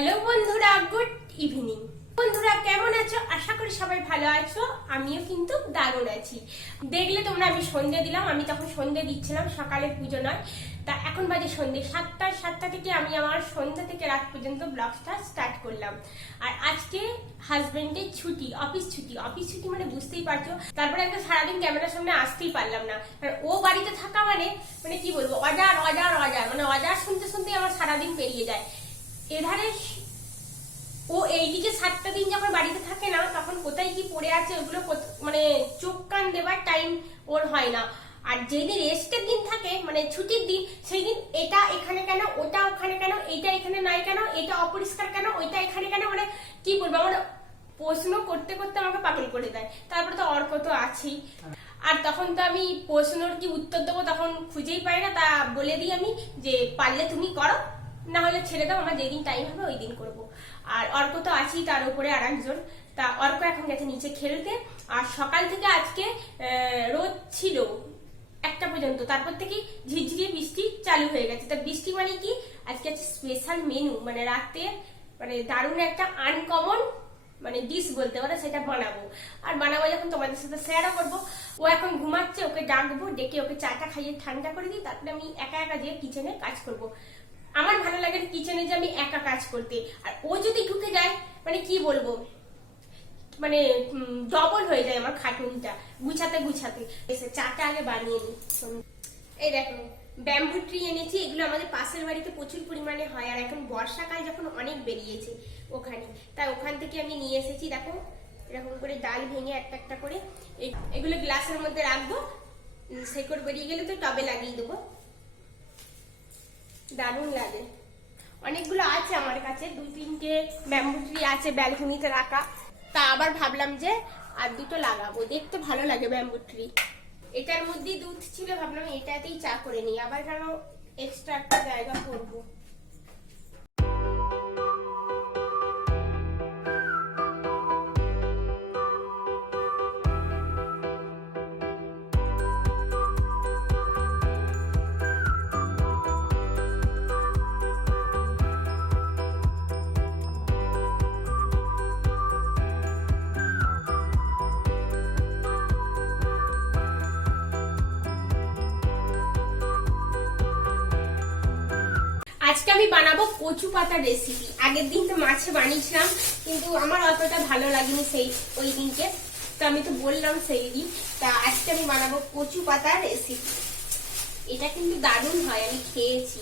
Hello বন্ধুরা, good evening. বন্ধুরা কেমন আছো? আশা করি সবাই ভালো আছো। আমিও কিন্তু দারুণ আছি। দেখলে তোমরা আমি সন্ধ্যে দিলাম, আমি তখন সন্ধ্যে দিচ্ছিলাম, সকালে পুজো নয়। তা এখন বাজে সন্ধ্যে 7টা থেকে আমি আমার সন্ধ্যা থেকে রাত পর্যন্ত ব্লগটা স্টার্ট করলাম। আর আজকে হাজবেন্ডের ছুটি, অফিস ছুটি মানে বুঝতেই পারছো। তারপরে একটা সারাদিন ক্যামেরার সামনে আসতেই পারলাম না। আর ও বাড়িতে থাকা মানে কি বলবো, অর্ডার মানে অর্ডার শুনতে শুনতে আমার সারাদিন পেরিয়ে যায়। এধারে ও এইদিকে 7টা দিন যখন বাড়িতে থাকে না, তখন কোথায় কি পড়ে আছে ওগুলো মানে চোখ কান দেবার টাইম ওর হয় না। আর যেদিন রেস্টের দিন থাকে, মানে ছুটির দিন, সেই দিন এটা এখানে কেন, ওটা ওখানে কেন, এইটা এখানে নাই কেন, এটা অপরিষ্কার কেন, ওইটা এখানে কেন, মানে কি বলবো, আমার প্রশ্ন করতে করতে আমাকে পাগল করে দেয়। তারপরে তো অর্ক তো আছেই। আর তখন তো আমি প্রশ্নর কি উত্তর দেবো তখন খুঁজেই পাই না। তা বলে দিই আমি যে পারলে তুমি করো, না হলে ছেড়ে দাও, আমার যেদিন টাইম হবে ওই দিন করবো। আর অর্ক তো আছেই, তার উপরে আর একজন। তা অর্ক এখন গেছে নিচে খেলতে। আর সকাল থেকে আজকে রোদ ছিল 1টা পর্যন্ত, তারপর থেকে ঝিরঝিরি বৃষ্টি চালু হয়ে গেছে। তা বৃষ্টি মানে কি, আজকে আছে স্পেশাল মেনু, মানে রাতে মানে দারুণ একটা আনকমন মানে ডিশ বলতে পারো, সেটা বানাবো। আর বানাবো যখন তোমাদের সাথে শেয়ারও করবো। ও এখন ঘুমাচ্ছে, ওকে ডাকবো, ডেকে ওকে চাটা খাইয়ে ঠান্ডা করে দিই, তারপরে আমি একা যেয়ে কিচেনে কাজ করব। আমার ভালো লাগে কিচেনে যে আমি একা কাজ করতে। আর ও যদি ঢুকে যায়, মানে কি বলবো, মানে ডবল হয়ে যায় আমার খাটুনিটা গুছাতে। এসে চাটা আগে বানিয়ে নিই। এই দেখো ব্যাম্বু ট্রি এনেছি, এগুলো আমাদের পাশের বাড়িতে প্রচুর পরিমাণে হয়। আর এখন বর্ষাকাল যখন অনেক বেরিয়েছে ওখানে, তাই ওখান থেকে আমি নিয়ে এসেছি। দেখো এরকম করে ডাল ভেঙে একটা করে এগুলো গ্লাসের মধ্যে রাখবো। শেকড় বেরিয়ে গেলে তো টবে লাগিয়ে দেবো, দারুণ লাগে। অনেকগুলো আছে আমার কাছে, 2-3টে ব্যাম্বু ট্রি আছে ব্যালকনিতে রাখা। তা আবার ভাবলাম যে আর 2টো লাগাবো, দেখতে ভালো লাগে ব্যাম্বু ট্রি। এটার মধ্যেই দুধ ছিল, ভাবলাম এটাতেই চা করে নিই, আবার কেন এক্সট্রা একটা জায়গা করবো। আজকে আমি বানাবো কচু পাতার রেসিপি। আগের দিন তো মাছে বানিয়েছিলাম, কিন্তু আমার অতটা ভালো লাগেনি ওই দিনকে, তো আমি তো বললাম সেই দিন। তা আজকে আমি বানাবো কচু পাতার রেসিপি। এটা কিন্তু দারুণ হয়, আমি খেয়েছি।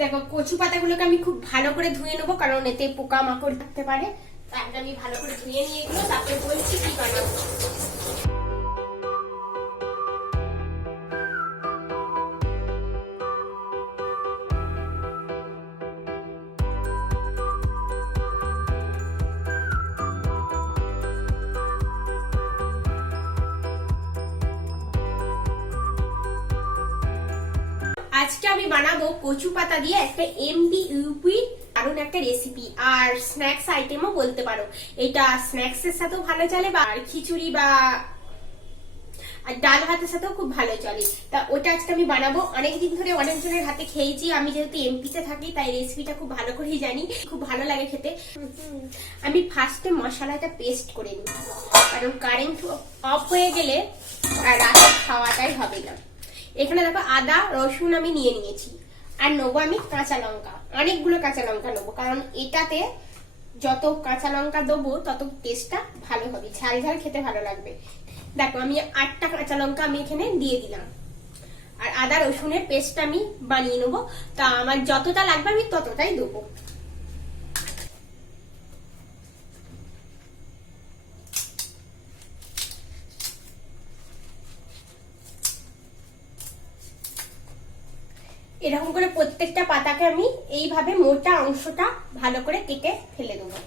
দেখো কচু পাতাগুলোকে আমি খুব ভালো করে ধুয়ে নেবো, কারণ এতে পোকা মাকড় থাকতে পারে। তারপরে আমি ভালো করে ধুয়ে নিয়ে এগুলো, তারপরে বলছি কি বানাবো। আজকে আমি বানাবো কচু পাতা দিয়ে একটা এমবিইউপি দারুণ একটা রেসিপি। আর স্ন্যাক্স আইটেমও বলতে পারো। এটা স্ন্যাক্স এর সাথেও ভালো চলে, বা খিচুড়ি বা ডাল ভাতের সাথেও খুব ভালো চলে। তা ওটা আজকে আমি বানাবো। অনেকদিন ধরে অনেকজনের হাতে খেয়েছি, আমি যেহেতু এমপিতে থাকি তাই রেসিপিটা খুব ভালো করেই জানি, খুব ভালো লাগে খেতে। আমি ফার্স্টে মশলাটা পেস্ট করে নিই, কারণ কারেন্ট অফ হয়ে গেলে আর রাতে খাওয়াটাই হবে না। এখানে দেখো আদা রসুন আমি নিয়ে নিয়েছি। আর নেবো আমি কাঁচা লঙ্কা, অনেকগুলো কাঁচা লঙ্কা নেবো, কারণ এটাতে যত কাঁচা লঙ্কা দেবো তত টেস্টটা ভালো হবে, ঝাল খেতে ভালো লাগবে। দেখো আমি 8টা কাঁচা লঙ্কা আমি এখানে দিয়ে দিলাম। আর আদা রসুনের পেস্ট আমি বানিয়ে নেবো। তা আমার যতটা লাগবে আমি ততটাই দেবো। এরকম করে প্রত্যেকটা পাতাকে আমি এইভাবে মোটা অংশটা ভালো করে কেটে ফেলে দেবো।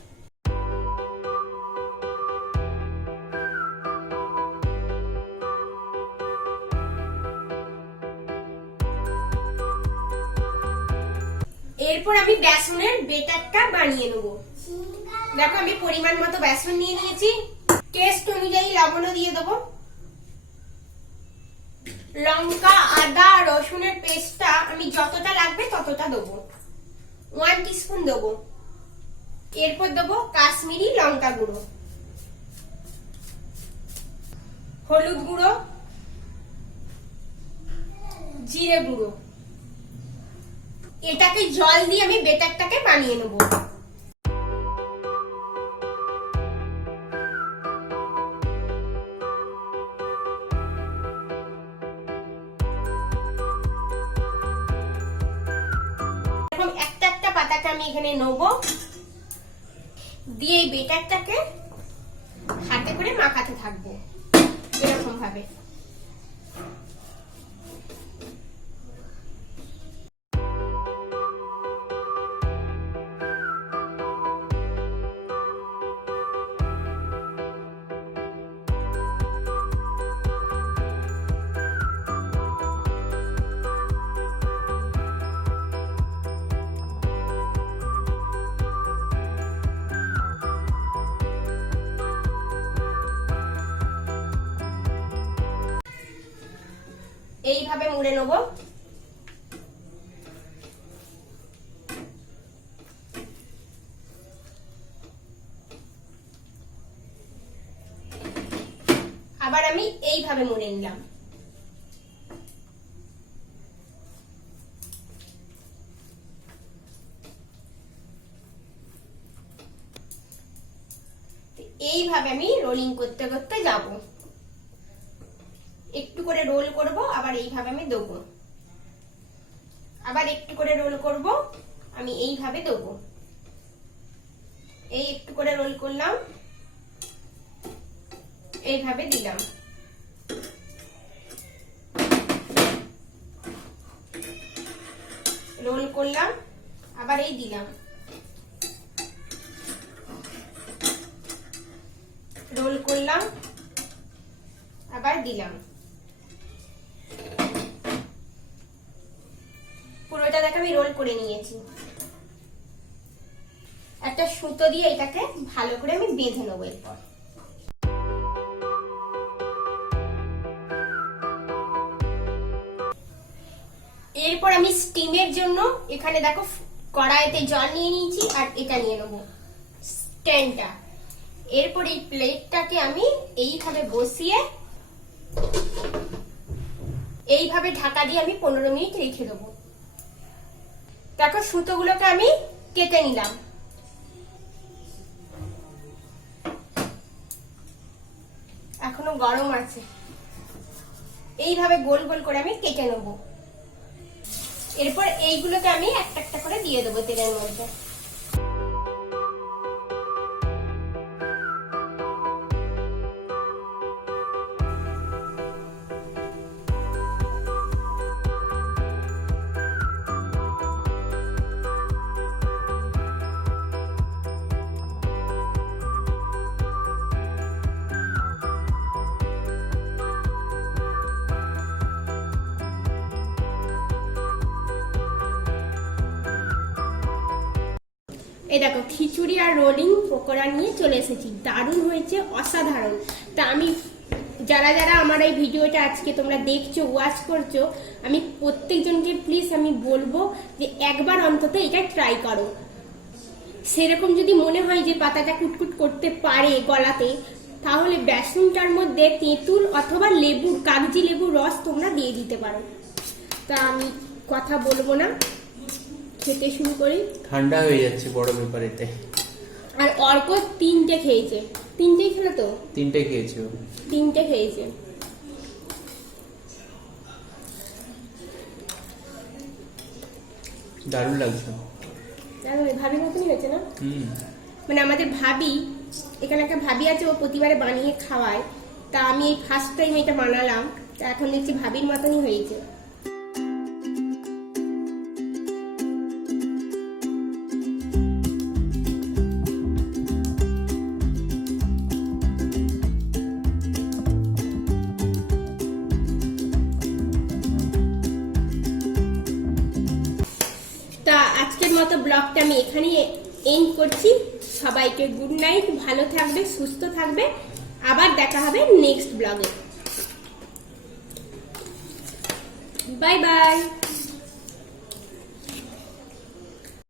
এরপর আমি বেসনের বেটারটা বানিয়ে নেবো। দেখো আমি পরিমাণ মতো বেসন নিয়ে নিয়েছি, টেস্ট অনুযায়ী লবণও দিয়ে দেবো। লঙ্কা আদা রসুনের পেস্টটা আমি যতটা লাগবে ততটা দেবো, 1 টিস্পুন দেবো। এরপর দেবো কাশ্মীরি লঙ্কা গুঁড়ো, হলুদ গুঁড়ো, জিরে গুঁড়ো। এটাকে জল দিয়ে আমি বেটারটাকে বানিয়ে নেবো। একটা একটা পাতাকে আমি এখানে নেবো, দিয়ে এই বেটারটাকে হাতে করে মাখাতে থাকবো এরকম ভাবে। এইভাবে মুড়ে নেব। আবার আমি এইভাবে মুড়ে নিলাম। এইভাবে আমি রোলিং করতে করতে যাব। একটু করে রোল করব, আবার এইভাবে আমি দেবো, আবার একটু করে রোল করব, আমি এইভাবে দেবো। এই একটু করে রোল করলাম, এইভাবে দিলাম। রোল করলাম, আবার এই দিলাম, রোল করলাম, আবার দিলাম। পুরোটা দেখো আমি রোল করে নিয়েছি। একটা সুতো দিয়ে এটাকে ভালো করে আমি বেঁধে নেবো। এরপর আমি স্টিমের জন্য এখানে দেখো কড়াইতে জল নিয়ে নিয়েছি, আর এটা নিয়ে নেবো স্ট্যান্ডটা। এরপর এই প্লেটটাকে আমি এইভাবে বসিয়ে এইভাবে ঢাকা দিয়ে আমি 15 মিনিট রেখে দেবো। দেখো সুতোগুলোকে আমি কেটে নিলাম। এখনো গরম আছে। এইভাবে গোল গোল করে আমি কেটে নেব। এরপর এইগুলোকে আমি একটা একটা করে দিয়ে দেবো তেলের মধ্যে। এই দেখো খিচুড়ি আর রোলিং পকোড়া নিয়ে চলে এসেছি। দারুণ হয়েছে, অসাধারণ। তা আমি যারা যারা আমার এই ভিডিওটা আজকে তোমরা দেখছো, ওয়াচ করছো, আমি প্রত্যেকজনকে প্লিজ আমি বলবো যে একবার অন্তত এটা ট্রাই করো। সেরকম যদি মনে হয় যে পাতাটা কুটকুট করতে পারে গলাতে, তাহলে বেসনটার মধ্যে তেঁতুল অথবা লেবুর কাগজি লেবুর রস তোমরা দিয়ে দিতে পারো। তা আমি কথা বলবো না, খেতে শুরু করি। ঠান্ডা হয়ে যাচ্ছে বড় ব্যাপারেতে। আর অর্ক 3টে খেয়েছে। 3টেই খেলো তো? 3টে খেয়েছে। 3টে খেয়েছে। দারুণ লাগছে। ভাবির মতনই হয়েছে না? মানে আমাদের ভাবি, এখানে একটা ভাবি আছে, ও প্রতিবারে বানিয়ে খাওয়ায়। তা আমি এই ফার্স্ট টাইম এটা বানালাম, তা এখন দেখছি ভাবির মতনই হয়েছে। তা আজকের মতো ব্লগটা আমি এখানেই এন্ড করছি। সবাইকে গুড নাইট, ভালো থাকবে, সুস্থ থাকবে। আবার দেখা হবে নেক্সট ব্লগে। Bye bye.